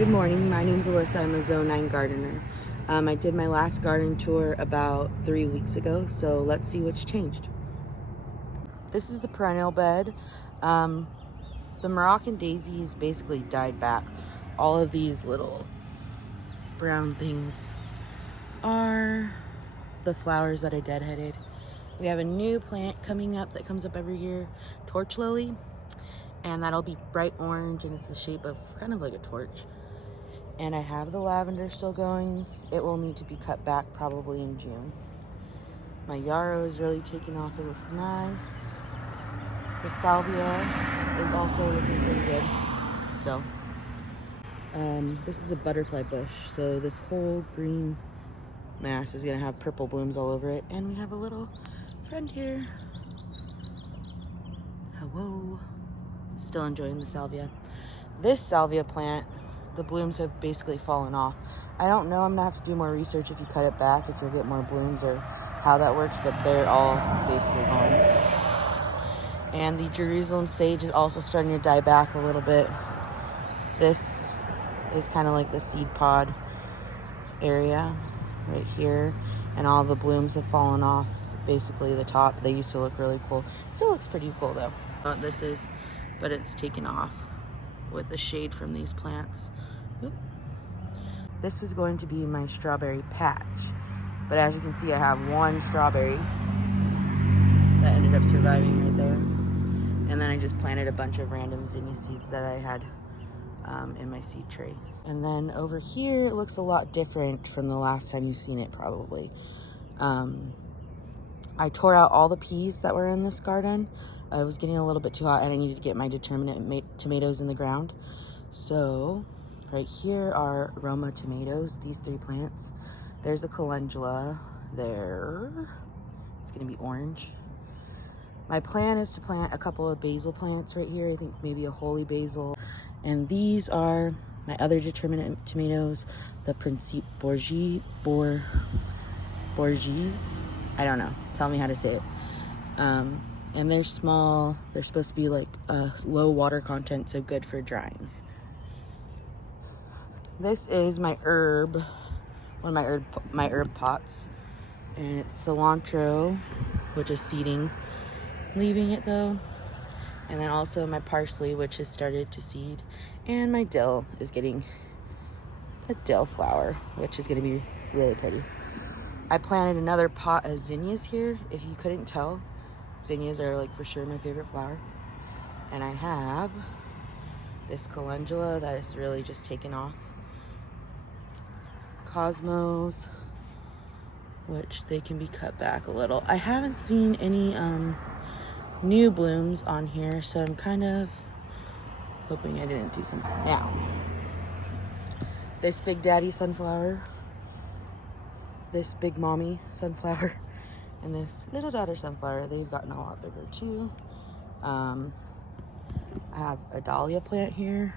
Good morning, my name is Alyssa. I'm a Zone 9 gardener. I did my last garden tour about 3 weeks ago, so let's see what's changed. This is the perennial bed. The Moroccan daisies basically died back. All of these little brown things are the flowers that I deadheaded. We have a new plant coming up that comes up every year, torch lily, and that'll be bright orange and it's the shape of kind of like a torch. And I have the lavender still going. It will need to be cut back probably in June. My yarrow is really taking off. It looks nice. The salvia is also looking pretty good still. This is a butterfly bush. So this whole green mass is gonna have purple blooms all over it. And we have a little friend here. Hello. Still enjoying the salvia. This salvia plant, the blooms have basically fallen off. I don't know, I'm gonna have to do more research if you cut it back, if you'll get more blooms or how that works, but they're all basically gone. And the Jerusalem sage is also starting to die back a little bit. This is kind of like the seed pod area right here, and all the blooms have fallen off, basically the top. They used to look really cool. Still looks pretty cool though. What this is, but it's taken off with the shade from these plants. Oop. This was going to be my strawberry patch, but as you can see, I have one strawberry that ended up surviving right there. And then I just planted a bunch of random zinnia seeds that I had in my seed tray. And then over here, it looks a lot different from the last time you've seen it probably. I tore out all the peas that were in this garden. It was getting a little bit too hot and I needed to get my determinate tomatoes in the ground. So right here are Roma tomatoes, these 3 plants. There's a calendula there. It's gonna be orange. My plan is to plant a couple of basil plants right here. I think maybe a holy basil. And these are my other determinate tomatoes, the Principe Bourgeois. I don't know, tell me how to say it. And they're small. They're supposed to be like low water content, so good for drying. This is my herb, one of my herb pots, and it's cilantro, which is seeding, leaving it though. And then also my parsley, which has started to seed, and my dill is getting a dill flower, which is going to be really pretty. I planted another pot of zinnias here. If you couldn't tell, zinnias are like for sure my favorite flower. And I have this calendula that is really just taken off. Cosmos, which they can be cut back a little. I haven't seen any new blooms on here, so I'm kind of hoping I didn't do something. Now, this Big Daddy sunflower, this Big Mommy sunflower, and this Little Daughter sunflower, they've gotten a lot bigger too. I have a dahlia plant here,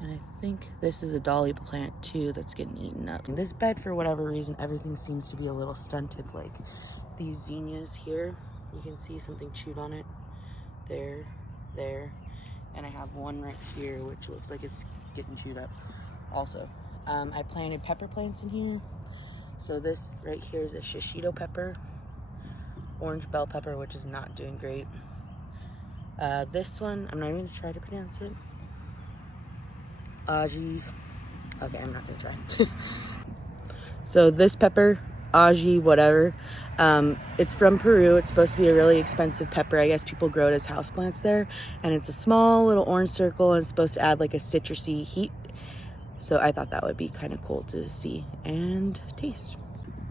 and I think this is a dahlia plant too that's getting eaten up. This bed, for whatever reason, everything seems to be a little stunted. Like these zinnias here, you can see something chewed on it. There, and I have one right here which looks like it's getting chewed up also. I planted pepper plants in here. So this right here is a shishito pepper, orange bell pepper, which is not doing great. This one, I'm not even gonna try to pronounce it. Aji. Okay, I'm not gonna try. So this pepper, Aji, whatever. It's from Peru. It's supposed to be a really expensive pepper. I guess people grow it as houseplants there. And it's a small little orange circle and it's supposed to add like a citrusy heat. So I thought that would be kind of cool to see and taste.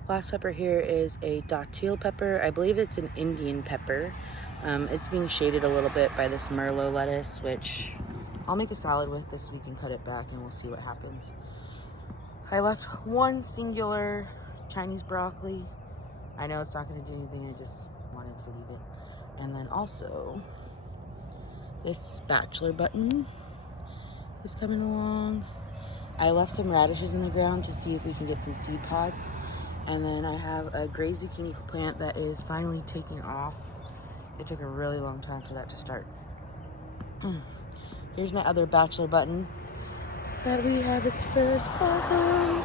Last pepper here is a datil pepper. I believe it's an Indian pepper. It's being shaded a little bit by this Merlot lettuce, which I'll make a salad with this week and cut it back and we'll see what happens. I left one singular Chinese broccoli. I know it's not going to do anything, I just wanted to leave it. And then also, this spatula button is coming along. I left some radishes in the ground to see if we can get some seed pods. And then I have a gray zucchini plant that is finally taking off. It took a really long time for that to start. Here's my other bachelor button. that we have its first blossom.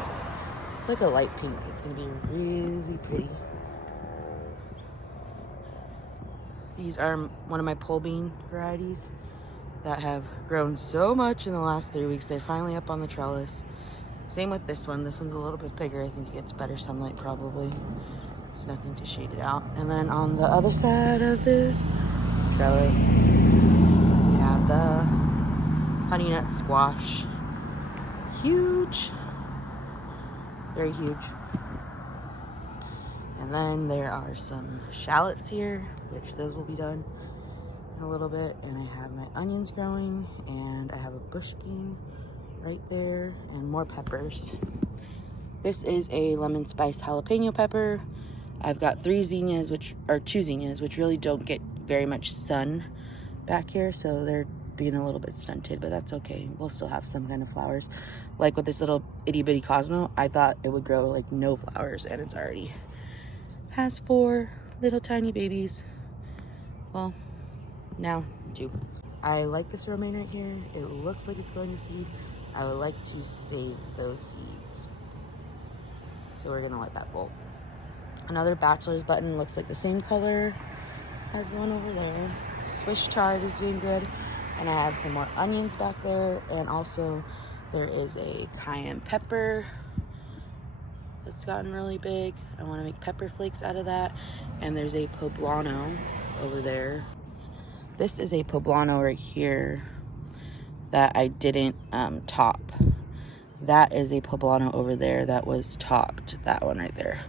It's like a light pink. It's gonna be really pretty. These are one of my pole bean varieties that have grown so much in the last 3 weeks. They're finally up on the trellis. Same with this one. This one's a little bit bigger. I think it gets better sunlight probably. It's nothing to shade it out. And then on the other side of this trellis, we have the honey nut squash. Huge. Very huge. And then there are some shallots here, which those will be done in a little bit. And I have my onions growing, and I have a bush bean right there, and more peppers. This is a lemon spice jalapeno pepper. I've got 2 zinnias, which really don't get very much sun back here, so they're being a little bit stunted, but that's okay. We'll still have some kind of flowers. Like with this little itty bitty Cosmo, I thought it would grow like no flowers, and it's already has 4 little tiny babies. Well, now 2. I like this romaine right here. It looks like it's going to seed. I would like to save those seeds, so we're gonna let that bolt. Another bachelor's button looks like the same color as the one over there. Swiss chard is doing good, and I have some more onions back there, and also there is a cayenne pepper that's gotten really big. I want to make pepper flakes out of that, and there's a poblano over there. This is a poblano right here that I didn't top. That is a poblano over there that was topped, that one right there.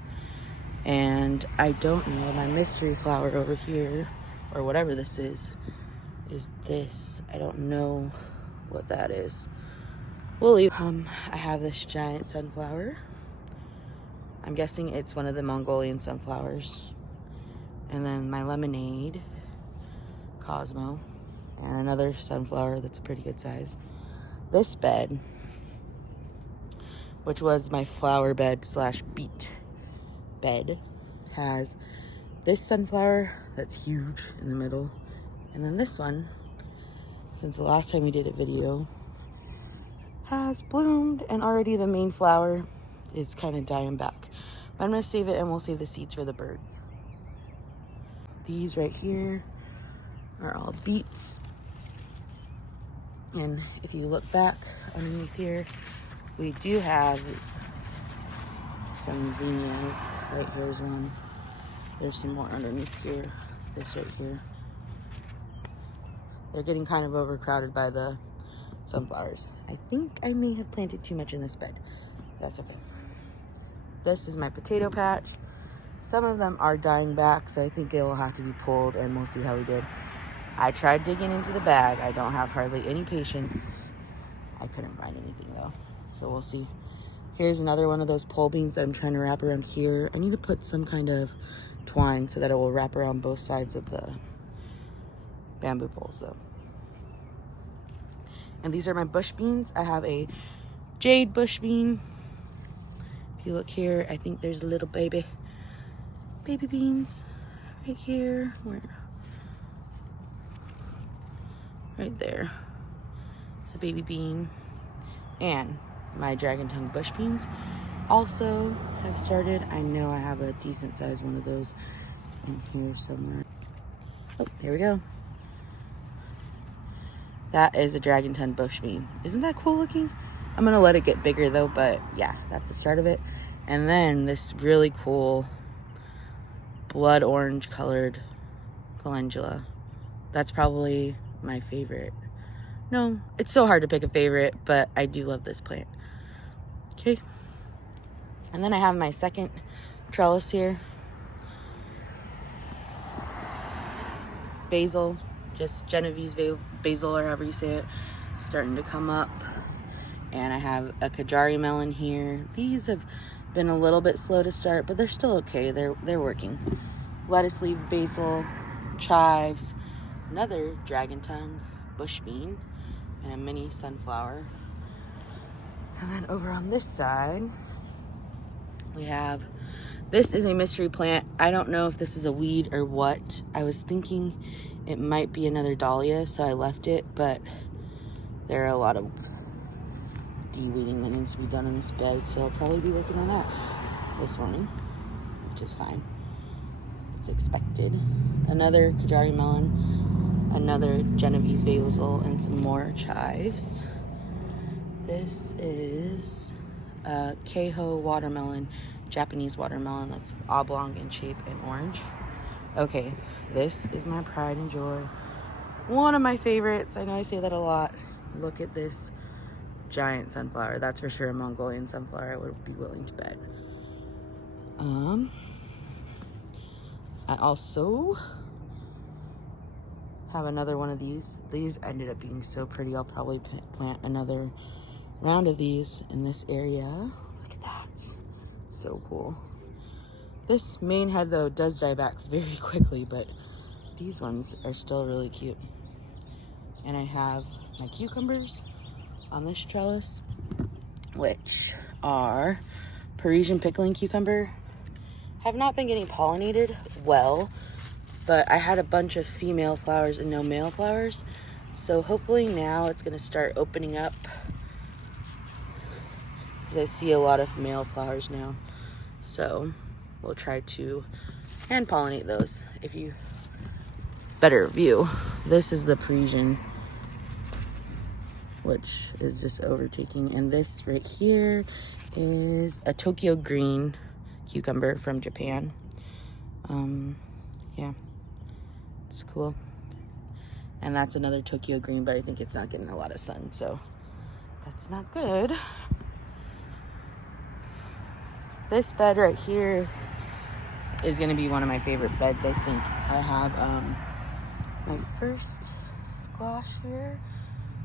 And I don't know, my mystery flower over here, or whatever this is this. I don't know what that is. We'll leave. I have this giant sunflower. I'm guessing it's one of the Mongolian sunflowers. And then my lemonade, Cosmo, and another sunflower that's a pretty good size. This bed, which was my flower bed / beet bed, has this sunflower that's huge in the middle, and then this one, since the last time we did a video, has bloomed, and already the main flower is kind of dying back. But I'm gonna save it, and we'll save the seeds for the birds. These right here are all beets, and if you look back underneath here, we do have some zinnias. Right here's one. There's some more underneath here. This right here. They're getting kind of overcrowded by the sunflowers. I think I may have planted too much in this bed. That's okay. This is my potato patch. Some of them are dying back, so I think it will have to be pulled, and we'll see how we did. I tried digging into the bag. I don't have hardly any patience. I couldn't find anything though, so we'll see. Here's another one of those pole beans that I'm trying to wrap around here. I need to put some kind of twine so that it will wrap around both sides of the bamboo poles though. And these are my bush beans. I have a jade bush bean. If you look here, I think there's a little baby beans right here. Where? Right there. It's a baby bean. And my dragon tongue bush beans also have started. I know I have a decent sized one of those in here somewhere. Oh, here we go. That is a dragon tongue bush bean. Isn't that cool looking? I'm gonna let it get bigger though, but yeah, that's the start of it. And then this really cool blood orange colored calendula. That's probably my favorite. No, it's so hard to pick a favorite, but I do love this plant. Okay. And then I have my second trellis here. Basil, just Genovese basil, or however you say it, starting to come up. And I have a Kajari melon here. These have been a little bit slow to start, but they're still okay. They're working. Lettuce leaf basil, chives, another dragon tongue bush bean, and a mini sunflower. And then over on this side, we have, this is a mystery plant. I don't know if this is a weed or what. I was thinking it might be another dahlia, so I left it, but there are a lot of de-weeding that needs to be done in this bed, so I'll probably be working on that this morning, which is fine. It's expected. Another Kajari melon, another Genovese basil, and some more chives. This is a Keiho watermelon, Japanese watermelon that's oblong in shape and orange. Okay, this is my pride and joy. One of my favorites. I know I say that a lot. Look at this giant sunflower. That's for sure a Mongolian sunflower I would be willing to bet. I also have another one of these. These ended up being so pretty. I'll probably plant another round of these in this area. Look at that. So cool. This main head though does die back very quickly, but these ones are still really cute. And I have my cucumbers on this trellis, which are Parisian pickling cucumber. Have not been getting pollinated well, but I had a bunch of female flowers and no male flowers. So hopefully now it's gonna start opening up, because I see a lot of male flowers now. So we'll try to hand pollinate those. If you better view, this is the Parisian, which is just overtaking. And this right here is a Tokyo green cucumber from Japan. Yeah, it's cool. And that's another Tokyo green, but I think it's not getting a lot of sun, so that's not good. This bed right here is gonna be one of my favorite beds, I think. I have my first squash here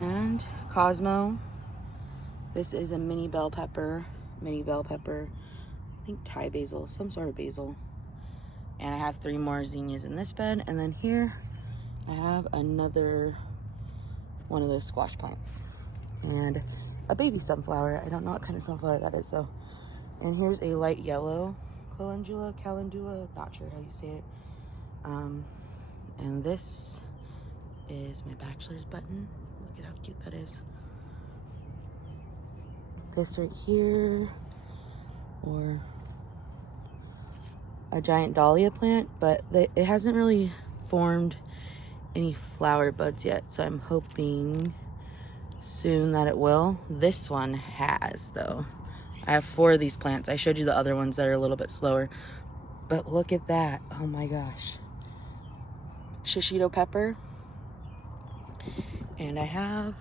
and Cosmo. This is a mini bell pepper, I think Thai basil, some sort of basil. And I have 3 more zinnias in this bed. And then here I have another one of those squash plants and a baby sunflower. I don't know what kind of sunflower that is though. And here's a light yellow calendula, not sure how you say it. And this is my bachelor's button. Look at how cute that is. This right here, or a giant dahlia plant, but it hasn't really formed any flower buds yet, so I'm hoping soon that it will. This one has though. I have 4 of these plants. I showed you the other ones that are a little bit slower, but look at that. Oh my gosh. Shishito pepper. And I have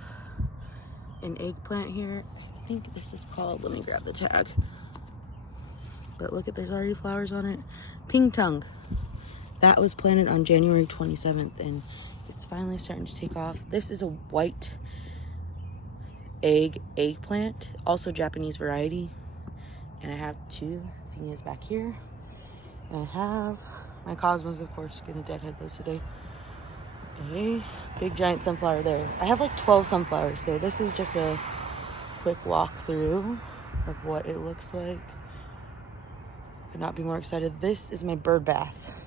an eggplant here. I think this is called, let me grab the tag. But look at, there's already flowers on it. Ping tongue. That was planted on January 27th and it's finally starting to take off. This is a white eggplant, also Japanese variety. And I have 2 zinnias back here. And I have my cosmos, of course, gonna deadhead those today. A big giant sunflower there. I have like 12 sunflowers, so this is just a quick walkthrough of what it looks like. Could not be more excited. This is my bird bath.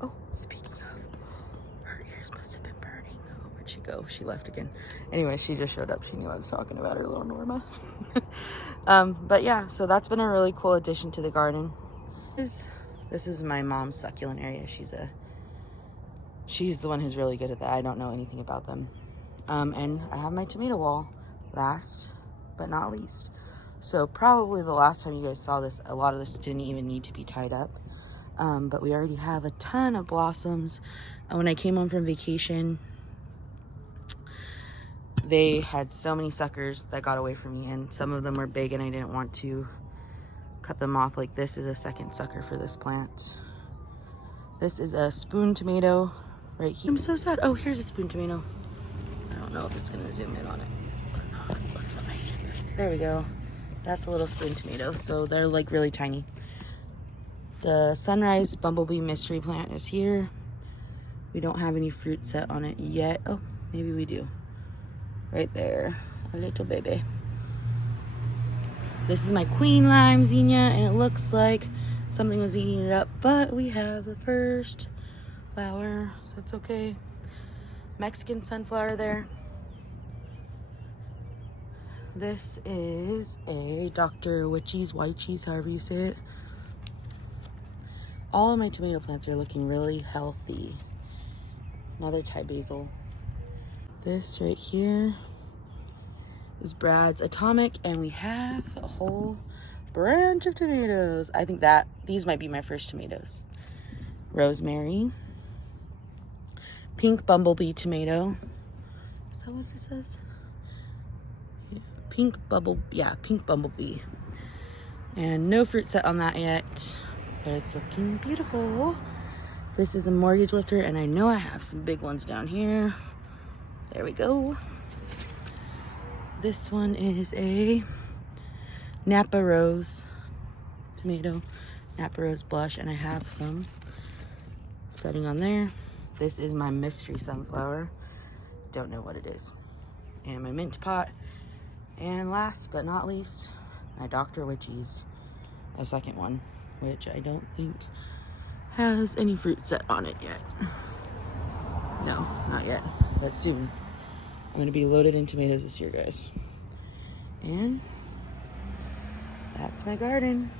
Oh, speaking of, her ears must have been burning. Oh, where'd she go? She left again. Anyway, she just showed up. She knew I was talking about her little Norma. But yeah, so that's been a really cool addition to the garden. This is my mom's succulent area. She's the one who's really good at that. I don't know anything about them. And I have my tomato wall, last but not least. So probably the last time you guys saw this, a lot of this didn't even need to be tied up. But we already have a ton of blossoms. And when I came home from vacation, they had so many suckers that got away from me, and some of them were big and I didn't want to cut them off. Like this is a second sucker for this plant. This is a spoon tomato right here. I'm so sad. Oh, here's a spoon tomato. I don't know if it's gonna zoom in on it or not. Let's put my hand in. There we go. That's a little spoon tomato. So they're like really tiny. The sunrise bumblebee mystery plant is here. We don't have any fruit set on it yet. Oh, maybe we do. Right there, a little baby. This is my queen lime zinnia, and it looks like something was eating it up, but we have the first flower, so it's okay. Mexican sunflower there. This is a Dr. Witchy's white cheese, however you say it. All of my tomato plants are looking really healthy. Another Thai basil. This right here is Brad's Atomic, and we have a whole branch of tomatoes. I think that these might be my first tomatoes. Rosemary. Pink bumblebee tomato. Is that what it says? Yeah, pink bumblebee. And no fruit set on that yet, but it's looking beautiful. This is a mortgage lifter, and I know I have some big ones down here. There we go. This one is a Napa Rose tomato, Napa Rose blush, and I have some setting on there. This is my mystery sunflower. Don't know what it is. And my mint pot. And last but not least, my Dr. Witchy's, a second one, which I don't think has any fruit set on it yet. No, not yet, but soon. I'm gonna be loaded in tomatoes this year, guys. And that's my garden.